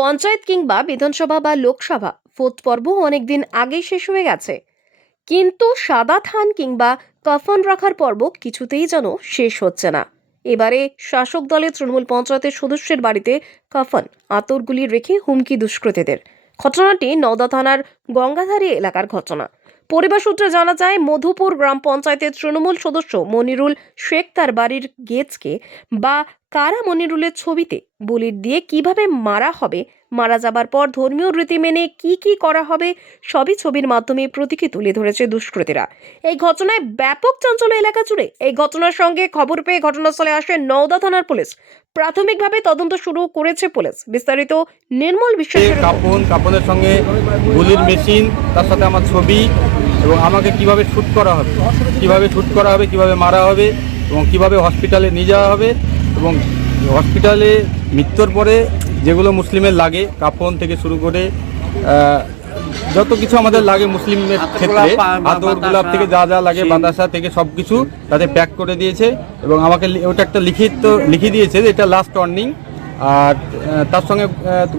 পঞ্চায়েত কিংবা বিধানসভা বা লোকসভা, ভোট পর্ব অনেকদিন আগেই শেষ হয়ে গেছে। কিন্তু সাদা থান কিংবা কাফন রাখার পর্ব কিছুতেই যেন শেষ হচ্ছে না। এবারে শাসক দলের তৃণমূল পঞ্চায়েতের সদস্যের বাড়িতে কাফন আতরগুলি রেখে হুমকি দুষ্কৃতীদের। ঘটনাটি নওদা থানার গঙ্গাধারী এলাকার ঘটনা। পরিবার সূত্রে জানা যায়, মধুপুর গ্রাম পঞ্চায়েতের তৃণমূল সদস্য মনিরুল শেখ তার বাড়ির গেটসকে বা কারা মনিরুলের ছবিতে? বুলিট দিয়ে কীভাবে মারা হবে? মারা যাবার পর ধর্মীয় রীতি মেনে কি কি করা হবে? সবই ছবির মাধ্যমে প্রতীকী তুলে ধরেছে দুষ্কৃতীরা। এই ঘটনায় ব্যাপক চাঞ্চল্য এলাকা জুড়ে। এই ঘটনার সঙ্গে খবর পেয়ে ঘটনাস্থলে আসে নওদা থানার পুলিশ। প্রাথমিকভাবে তদন্ত শুরু করেছে পুলিশ। বিস্তারিত নির্মল বিশ্বাসের কাপন কাপনের সঙ্গে গুলির মেশিন তার সাথে আমার ছবি এবং আমাকে কীভাবে শ্যুট করা হবে? কীভাবে শ্যুট করা হবে? কীভাবে মারা হবে? এবং কীভাবে হসপিটালে নিয়ে যাওয়া হবে? এবং হসপিটালে মৃত্যুর পরে যেগুলো মুসলিমের লাগে কাফন থেকে শুরু করে যত কিছু আমাদের লাগে মুসলিমের ক্ষেত্রে আদর গোলাপ থেকে যা যা লাগে বাতাসা থেকে সব কিছু তাতে প্যাক করে দিয়েছে এবং আমাকে লি- ওটা একটা লিখিত লিখে দিয়েছে যে এটা লাস্ট ওয়ার্নিং আর তার সঙ্গে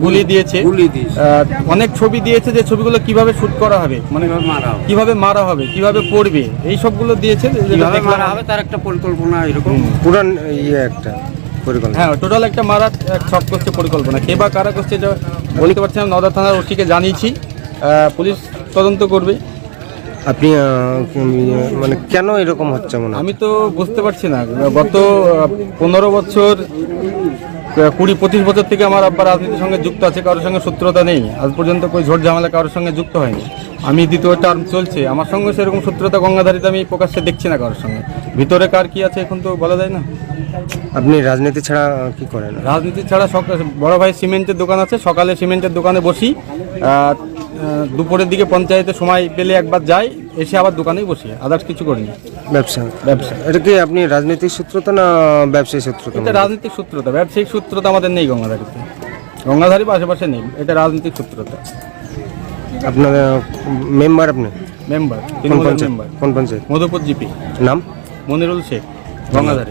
গুলি দিয়েছে। গুলি দিয়েছে। আহ, অনেক ছবি দিয়েছে যে ছবিগুলো কীভাবে শুট করা হবে মানে কীভাবে মারা হবে। কীভাবে পড়বে এই সবগুলো দিয়েছে যেটা মারা হবে তার একটা পরিকল্পনা এরকম। পুরান ইয়ে একটা। পরিকল্পনা। হ্যাঁ টোটাল একটা শট করছে পরিকল্পনা। কে বা কারা করছে এটা বলতে পারছি না নদা থানার ওসিকে জানিয়েছি। পুলিশ তদন্ত করবে। আপনি মানে কেন এরকম হচ্ছে মনে আমি তো বুঝতে পারছি না। গত পনেরো বছর কুড়ি পঁচিশ বছর থেকে আমার আব্বা রাজনীতির সঙ্গে যুক্ত আছে কারোর সঙ্গে সূত্রতা নেই। আজ পর্যন্ত કોઈ ঝোট ঝামেলা কারোর সঙ্গে যুক্ত হয়নি। আমি দ্বিতীয় টার্ম চলছে। আমার সঙ্গে সেরকম সূত্রতা গঙ্গাধারিতে আমি প্রকাশ্যে দেখছি না কারোর সঙ্গে। ভিতরে কার কি আছে এখন তো বলা যায় না। আপনি রাজনীতি ছাড়া কি করেন? রাজনীতি ছাড়া বড় ভাই সিমেন্টের দোকান আছে সকালে সিমেন্টের দোকানে বসি দুপুরের দিকে পঞ্চায়েতে সময় পেলে একবার যাই এসে আবার দোকানেই বসি আদার্স কিছু করিনি ব্যবসা? ব্যবসা। এটা কি আপনি রাজনৈতিক সূত্রতা না ব্যবসায়ী সূত্রতা এটা রাজনৈতিক সূত্রতা ব্যবসায়িক সূত্রতা আমাদের নেই গঙ্গাধারীতে। গঙ্গাধারী আশেপাশে নেই এটা রাজনৈতিক সূত্রতা আপনার মেম্বার আপনি? মেম্বার কোন পঞ্চায়েত? মেম্বার। কোন পঞ্চায়েত? মধুপুর জিপি। নাম? মনিরুল শেখ গঙ্গাধারী।